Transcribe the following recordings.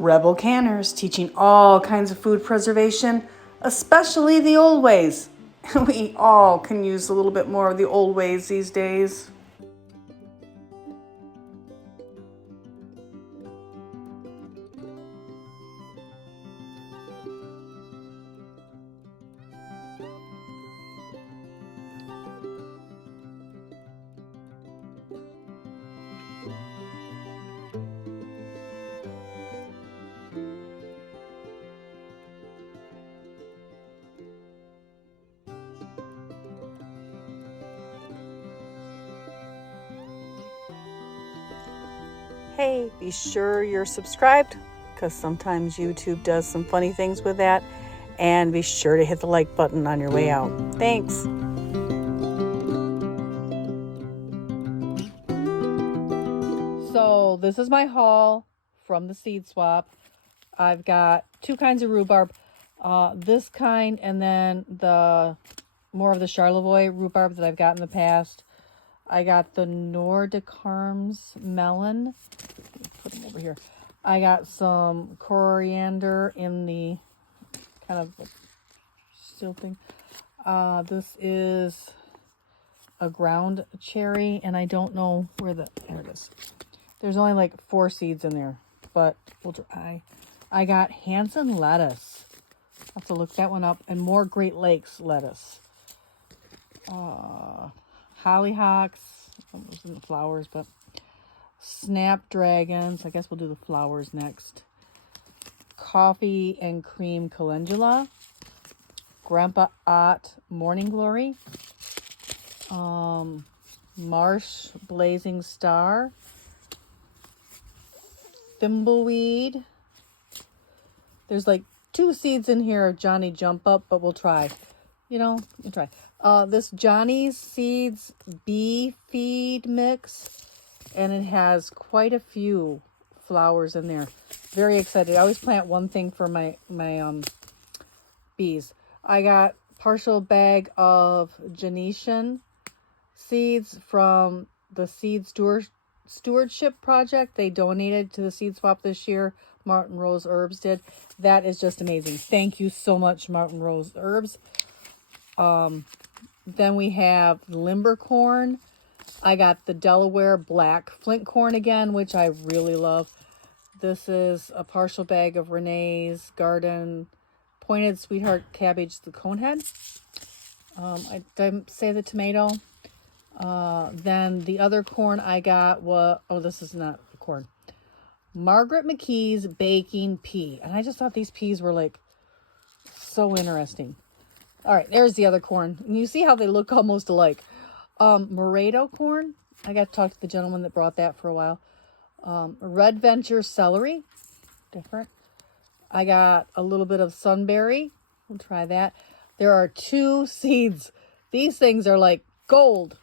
Rebel Canners, teaching all kinds of food preservation, especially the old ways. We all can use a little bit more of the old ways these days. Hey, be sure you're subscribed, because sometimes YouTube does some funny things with that. And be sure to hit the like button on your way out. Thanks. So this is my haul from the seed swap. I've got two kinds of rhubarb. This kind, and then the more of the Charlevoix rhubarb that I've got in the past. I got the Nordicarms melon. Put them over here. I got some coriander in the kind of still thing. This is a ground cherry, and I don't know where there it is. There's only like 4 seeds in there, but we'll try. I got Hanson lettuce. I'll have to look that one up, and more Great Lakes lettuce. Hollyhocks. Those in the flowers, but snapdragons. I guess we'll do the flowers next. Coffee and cream calendula. Grandpa Ott morning glory. Marsh blazing star. Thimbleweed. There's like 2 seeds in here of Johnny Jump Up, but we'll try. We'll try. This Johnny's Seeds bee feed mix, and it has quite a few flowers in there. Very excited. I always plant one thing for my bees. I got partial bag of Genetian seeds from the Seed Stewardship Project. They donated to the seed swap this year. Martin Rose Herbs did. That is just amazing. Thank you so much, Martin Rose Herbs. Then we have limber corn. I got the Delaware black flint corn again, which I really love. This is a partial bag of Renee's Garden Pointed Sweetheart Cabbage, the conehead. I didn't say the tomato. Then the other corn I got was, this is not the corn. Margaret McKee's baking pea. And I just thought these peas were like so interesting. All right, there's the other corn. And you see how they look almost alike. Moreto corn. I got to talk to the gentleman that brought that for a while. Red Venture celery. Different. I got a little bit of sunberry. We'll try that. There are 2 seeds. These things are like gold.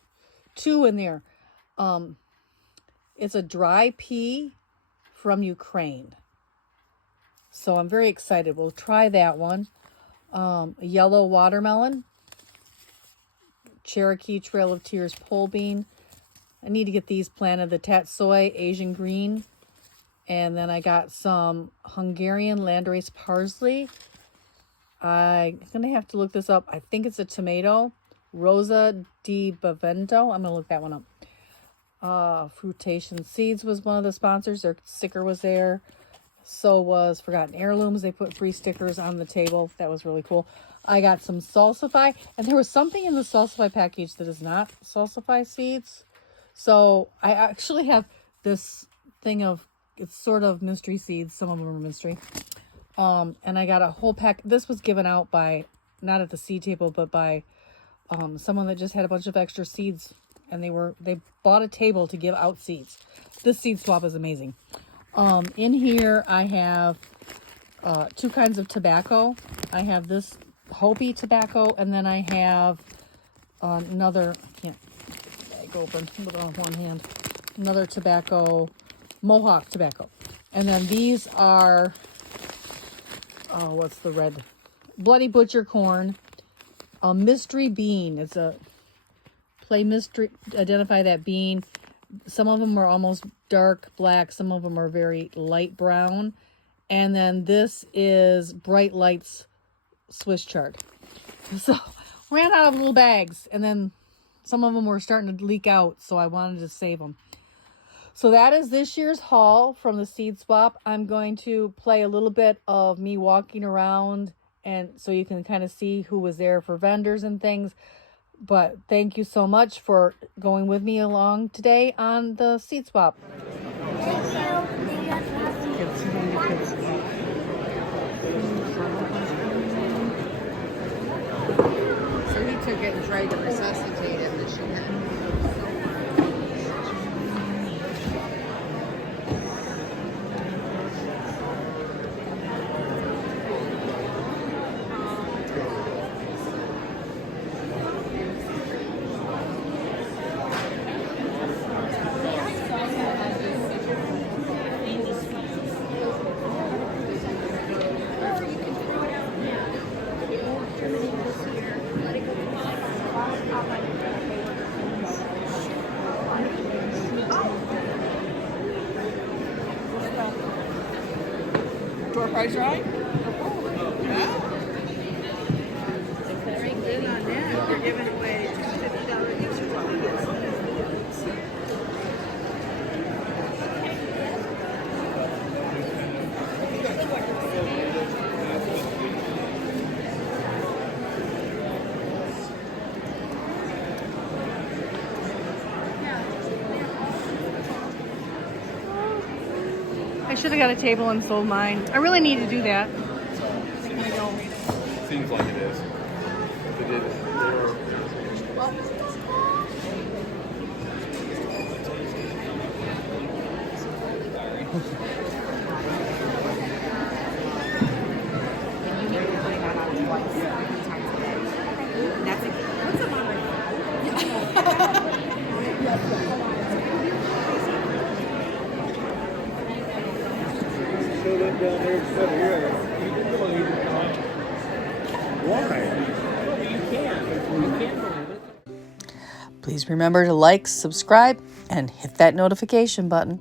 2 in there. It's a dry pea from Ukraine. So I'm very excited. We'll try that one. Yellow watermelon. Cherokee Trail of Tears pole bean. I need to get these planted. The Tatsoi Asian green. And then I got some Hungarian landrace parsley. I'm going to have to look this up. I think it's a tomato. Rosa di Bavento. I'm going to look that one up. Fruitation Seeds was one of the sponsors. Their sticker was there. So was Forgotten Heirlooms. They put free stickers on the table. That was really cool. I got some Salsify. And there was something in the Salsify package that is not Salsify seeds. So I actually have this thing of, it's sort of mystery seeds. Some of them are mystery. And I got a whole pack. This was given out by, not at the seed table, but by someone that just had a bunch of extra seeds. And they bought a table to give out seeds. This seed swap is amazing. In here I have 2 kinds of tobacco. I have this Hopi tobacco, and then I have another, I can't bag open with it on one hand, another tobacco, Mohawk tobacco. And then these are, what's the red? Bloody Butcher corn, a mystery bean. It's a play mystery, identify that bean. Some of them are almost dark black. Some of them are very light brown. And then this is Bright Lights Swiss chard. So ran out of little bags, and then some of them were starting to leak out, so I wanted to save them. So that is this year's haul from the Seed Swap. I'm going to play a little bit of me walking around, and so you can kind of see who was there for vendors and things. But thank you so much for going with me along today on the Seed Swap. So he took it and tried to resuscitate him, but she hadn't. Door price right? Yeah. Very good on that. You're giving away $50 gifts or something. I should have got a table and sold mine. I really need to do that. Seems like it is. They did. That's a what's a mom? Showed up down there instead of here. Why? You can't believe it. Please remember to like, subscribe, and hit that notification button.